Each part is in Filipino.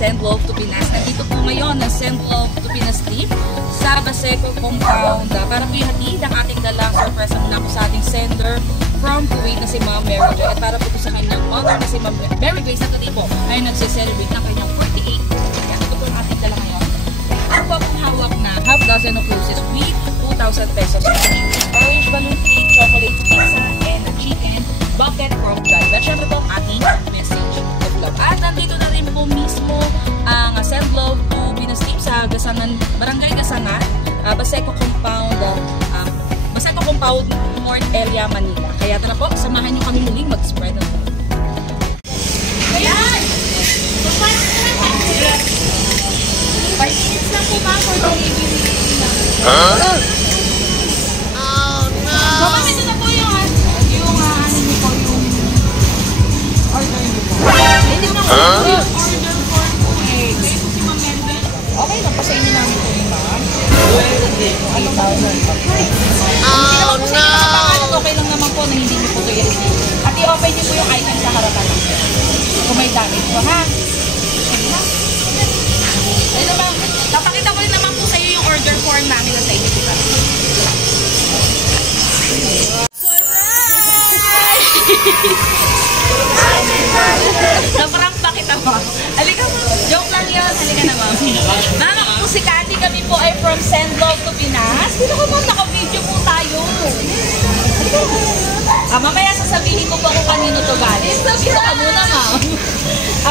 Send Love to Pinas. Nandito po ngayon na Send Love to Pinas team sa Baseco compound para po ihatid ang ating dalang surprise mula po sa ating sender from Kuwait na si Ma'am Mary Joy at para po sa kanyang mother na si Ma'am Mary Grace na today po ay nagse-celebrate ng kanyang 48th birthday. Ito po ang ating dala ngayon. Ako po ang hawak na half dozen of roses with 2,000 pesos. Orange balloon cake, chocolate pizza, and a chicken bucket from Jollibee. At syempre po ang ating message of love. At nandito na rin po mismo ang Send Love to Pinas team sa Gasangan, Barangay Gasangan, Baseco Compound, North Area, Manila. Kaya tara po, samahan nyo kami muling mag-spread ng love. Ayan! 5 minutes lang po ba for delivery? Oh no! Mamamito na po yung ano nyo po, yung order nyo po. Hindi mo na po yung order for today. Kaya po si Ma'am Mendel. Okay, napasayin nyo namin po yung ma'am. Anong thousand? Oh no! Okay lang naman po na hindi nyo po ito i-receive. At i-open nyo po yung item sa harapan natin. Kung may damage po, ha? Ayun ma'am, napakita ko rin naman po sa iyo yung order form namin na sa inyo. Naparang pa kita mo. Halika mo. Joke lang yun. Halika na ma'am. Ma'am, ako po si Cathy. Kami po ay from Send Love to Pinas. Dito ko ma'am, naka-video po tayo. Mamaya sasabihin ko po kung kanino to galing. Dito ka muna ma'am.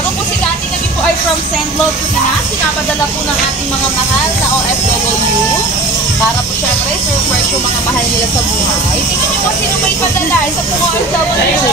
Ako po si Cathy. Kami po ay from Send Love to Pinas. Pinapadala po ng ating mga mahal na OFW. Para po syempre, surprise yung mga mahal nila sa buhay. Tingnan niyo po sino may padala. Isa po OFW.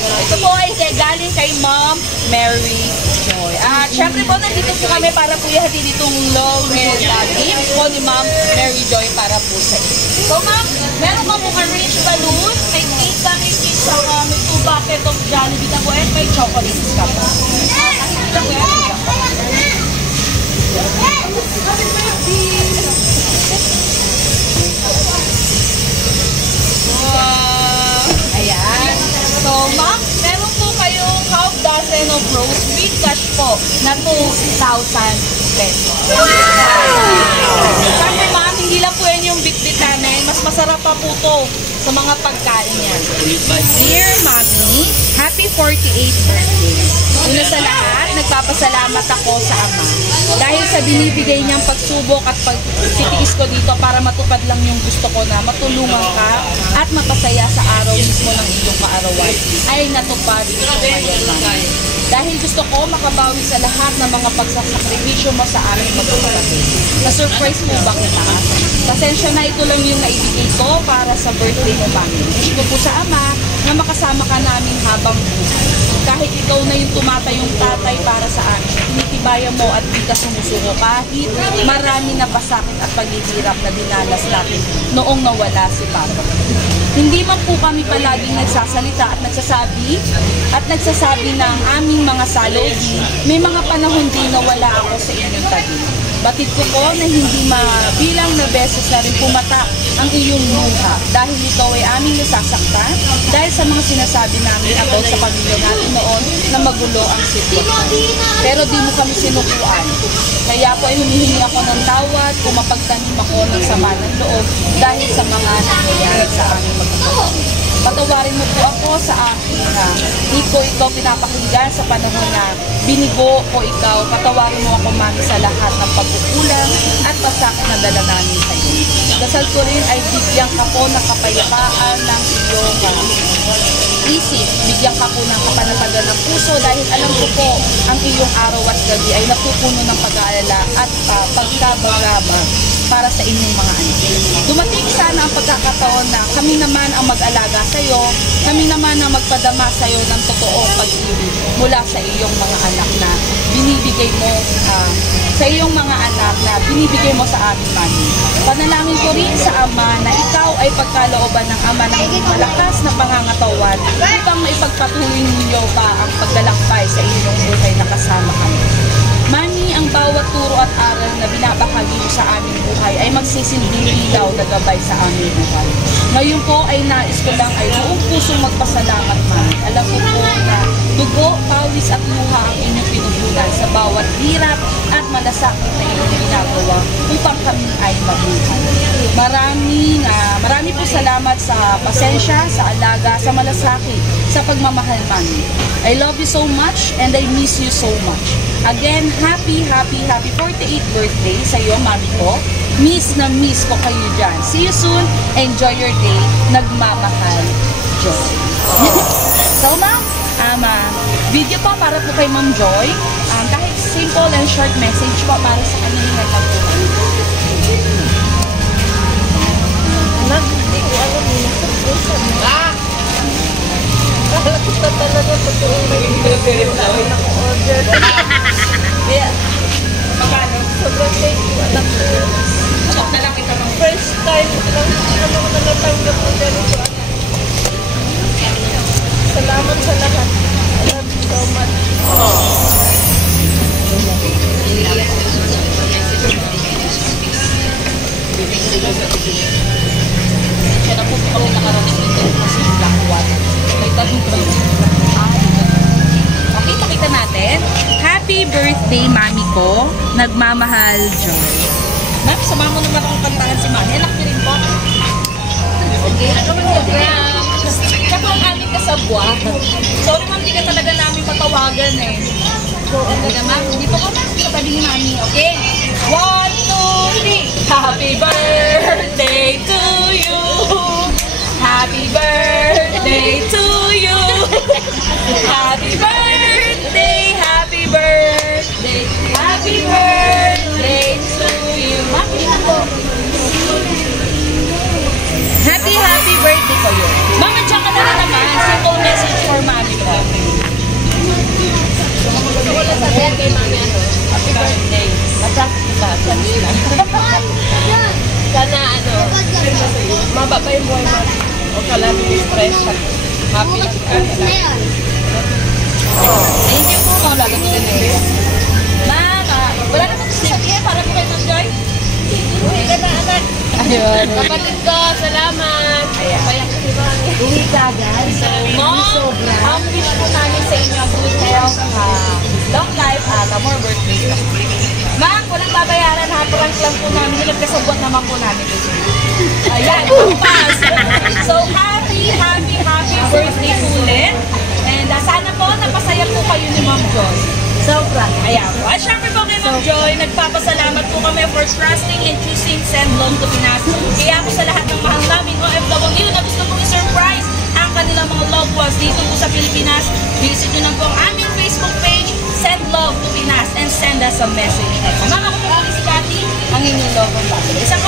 Ito po ay galing kay Ma'am Mary Joy. At syempre po, nandito po kami para po ihatid itong love and gifts po ni Ma'am Mary Joy para po sa inyo. So ma'am, meron ka po orange balloon, may cake kami, pizza ka, may 2 bucket of Jollibee na po, and may chocolates ka po. Nakikita po yan. Ayan. So, ma'am, meron po kayong half dozen of rose with cash po na 2,000 pesos. Siyempre, ma'am, hindi lang po yan yung bit-bit namin. Mas masarap pa po to sa mga pagkain yan. Dear Mommy, happy 48th birthday. Una sa lahat, nagpapasalamat ako sa Ama. Dahil sa binibigay niyang pagsubok at pagtitiis ko dito para matupad lang yung gusto ko na matulungan ka at mapasaya sa araw mismo ng iyong kaarawan, ay natupad ito ngayon, Mami. Dahil gusto ko makabawi sa lahat ng mga pagsasakripisyo mo sa aming magkakapatid. Na-surprise mo ba kita? Pasensya na, ito lang yung naibigay ko para sa birthday mo, Mami. Wish ko po sa Ama na makasama ka namin habang buhay. Kahit ikaw na yung tumatayong tatay para sa amin, tinitibayan mo at di ka sumusuko kahit marami na pasakit at paghihirap na dinalas natin noong nawala si Papa. Hindi man po kami palaging nagsasalita at nagsasabi ng aming mga saloobin, may mga panahon din na wala ako sa inyong tabi. Batid ko po na hindi mabilang na beses na rin pumata ang iyong luha dahil ikaw ay aming nasasaktan dahil sa mga sinasabi namin about sa pamilya natin noon na magulo ang sitwasyon. Pero di mo kami sinukuan. Kaya po ay humihingi ako ng tawad kung mapagtanim ako ng sama ng loob dahil sa mga nangyayari sa aming magkakapatid. Patawarin mo po ako sa akin na hindi ko ikaw pinapakinggan sa panahon na binigo ko ikaw. Patawarin mo ako, Mami, sa lahat ng pagkukulang at pasakit na dala namin sa iyo. Dasal ko rin ay bigyan ka po ng kapayapaan ng iyong isip. Bigyan ka po ng kapanatagan ng puso dahil alam ko po ang iyong araw at gabi ay napupuno ng pag-aalala at pagkabagaba para sa inyong mga anak. Dumating sana ang pagkakataon na kami naman ang mag-alaga sa iyo, kami naman ang magpadama sa iyo ng totoong pag-ibig mula sa iyong mga anak na binibigay mo sa iyong mga anak na binibigay mo sa amin, Mami. Panalangin ko rin sa Ama na ikaw ay pagkalooban ng Ama ng malakas na pangangatawan upang maipagpatuloy ninyo pa ang paglalakbay sa inyong buhay na kasama kami. Mami, ang bawat turo at aral na binabahagi mo sa aming buhay ay magsisilbing ilaw na gabay sa aming buhay. Ngayon po ay nais ko lang ay buong pusong magpasalamat, Mami. Alam ko po na dugo, pawis at luha ang inyong pinuhunan sa bawat hirap at malasakit na inyong ginagawa upang kami ay mabuhay. Marami po salamat sa pasensya, sa alaga, sa malasakit, sa pagmamahal, Mami. I love you so much and I miss you so much. Again, happy 48th birthday sa iyo, Mami ko. Miss na miss ko kayo dyan. See you soon. Enjoy your day. Nagmamahal, Joy. So, ma'am, video po para po kay Ma'am Joy. Kahit simple and short message po para sa kanyang nagkakuhan. Anak, hindi ko alam yung nasa-usan mo. Alam ko talaga totoo may naka-order. Kaya, Magkano? sobrang thank you, anak ko. Stop na lang kita ng First time lang ko nalatanggap ng ganito, anak. Salamat sa lahat. I love you so much. Kaya na po kami nakarating dito kasi black one. May tanong ko. Okay, pakita natin. Happy birthday, Mami ko. Nagmamahal, Joy. Ma'am, sama mo naman akong kantahan si Mami. Anak niyo rin po. Okay, program. Siya po ang aming kasabwa. Sorry, Ma'am, di ka talaga namin matawagan eh. Talaga, Ma'am. Dito ka, Ma'am. Katabi ni Mami, okay? 1, 2, 3. Happy birthday to you. Happy birthday to you. Happy birthday, happy birthday, happy birthday to you. Happy birthday ko yun. Mama, tsaka na rin naman. Simple message for Mami ko. Gusto ko lang sabihin kay Mami Happy birthday. Masak kita. Sana maba pa yung buhay mo. Huwag ka lang stress. Happy lang ka. Thank you po, mga lagat ka na yun. Mama, wala na kong sasabihin para po kay Ma'am Joy. Uwi ka na, anak. Ayun. Kapatid ko, salamat. Ayan. Kaya ko si Mami. Uwi ka, guys. So, Mom, ang wish po namin sa inyo, good health, long life, at more birthdays. Ma'am, walang babayaran, ha? Prank lang po namin. Nagkasabot naman po namin. Ayan, bukas. So, happy birthday po ulit. And sana po, napasaya po kayo ni Ma'am Joy. Sobra. Ayan po. At syempre po kay Ma'am Joy, nagpapasalamat po kami for trusting and choosing Send Love to Pinas. Kaya po sa lahat ng mahal naming OFW na gusto pong i-surprise ang kanilang mga loved ones dito po sa Pilipinas, visit nyo na po ang aming Facebook page, Send Love to Pinas, and send us a message. Ma'am, ako po si Cathy, ang inyong love ambassador. Isang